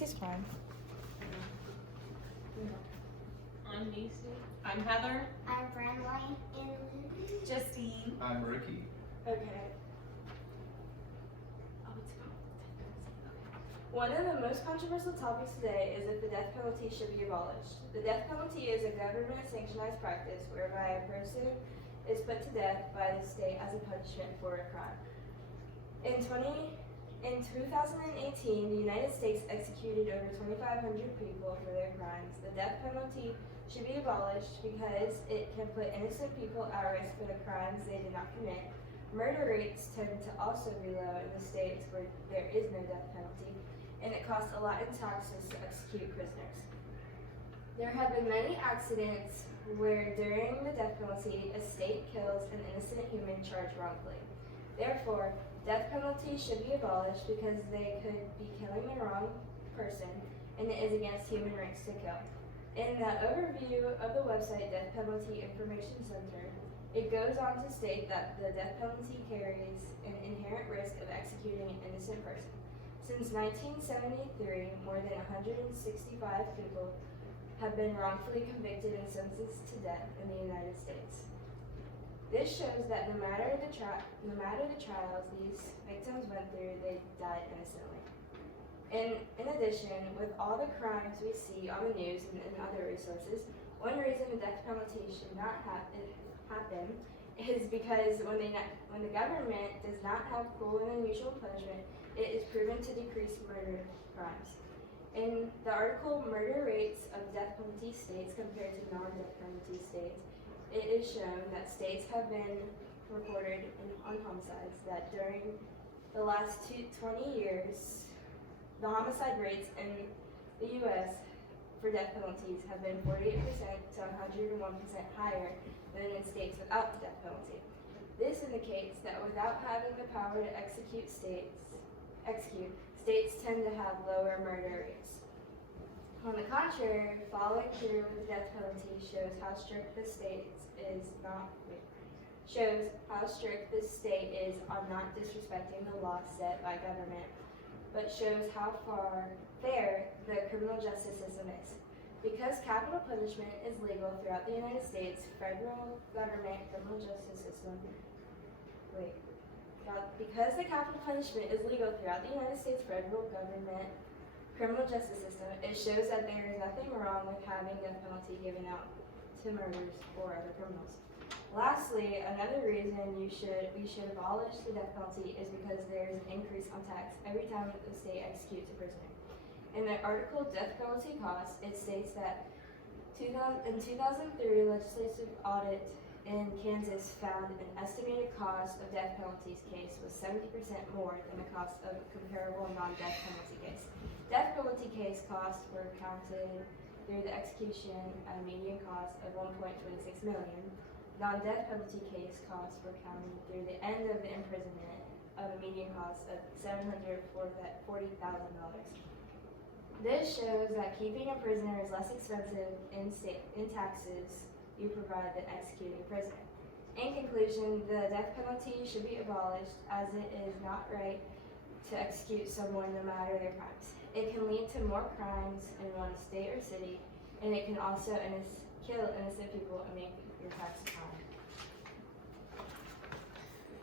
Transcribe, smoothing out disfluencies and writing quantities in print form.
Macy's crime. I'm Macy. I'm Heather. I'm Brandley. Justine. I'm Ricky. Okay. One of the most controversial topics today is if the death penalty should be abolished. The death penalty is a government-sanctioned practice whereby a person is put to death by the state as a punishment for a crime. In 2018, the United States executed over 2,500 people for their crimes. The death penalty should be abolished because it can put innocent people at risk for the crimes they did not commit. Murder rates tend to also be low in the states where there is no death penalty, and it costs a lot in taxes to execute prisoners. There have been many accidents where during the death penalty, a state kills an innocent human charged wrongfully. Therefore, death penalty should be abolished because they could be killing the wrong person, and it is against human rights to kill. In the overview of the website Death Penalty Information Center, it goes on to state that the death penalty carries an inherent risk of executing an innocent person. Since 1973, more than 165 people have been wrongfully convicted and sentenced to death in the United States. This shows that no matter the trials these victims went through, they died innocently. In addition, with all the crimes we see on the news and other resources, one reason the death penalty should not happen is because when the government does not have cruel and unusual punishment, it is proven to decrease murder crimes. In the article Murder Rates of Death Penalty States Compared to Non-Death Penalty States, it is shown that states have been reported on homicides that during the last 20 years, the homicide rates in the U.S. for death penalties have been 48% to 101% higher than in states without the death penalty. This indicates that without having the power to execute, states tend to have lower murder rates. On the contrary, following through with the death penalty shows how strict the state is on not disrespecting the law set by government, but shows how fair the criminal justice system is. Because capital punishment is legal throughout the United States, federal government criminal justice system. Because the capital punishment is legal throughout the United States federal government criminal justice system, it shows that there is nothing wrong with having death penalty given out to murderers or other criminals. Lastly, another reason we should abolish the death penalty is because there is an increase on tax every time the state executes a prisoner. In the article Death Penalty Costs, it states that in 2003 legislative audit in Kansas found an estimated cost of death penalties case was 70% more than the cost of a comparable non-death penalty case. Death penalty case costs were counted through the execution at a median cost of $1.26 million. Non-death penalty case costs were counted through the end of the imprisonment of a median cost of $740,000. This shows that keeping a prisoner is less expensive in taxes you provide than executing a prisoner. In conclusion, the death penalty should be abolished as it is not right to execute someone no matter their crimes. It can lead to more crimes in one state or city, and it can also kill innocent people and make your taxes high.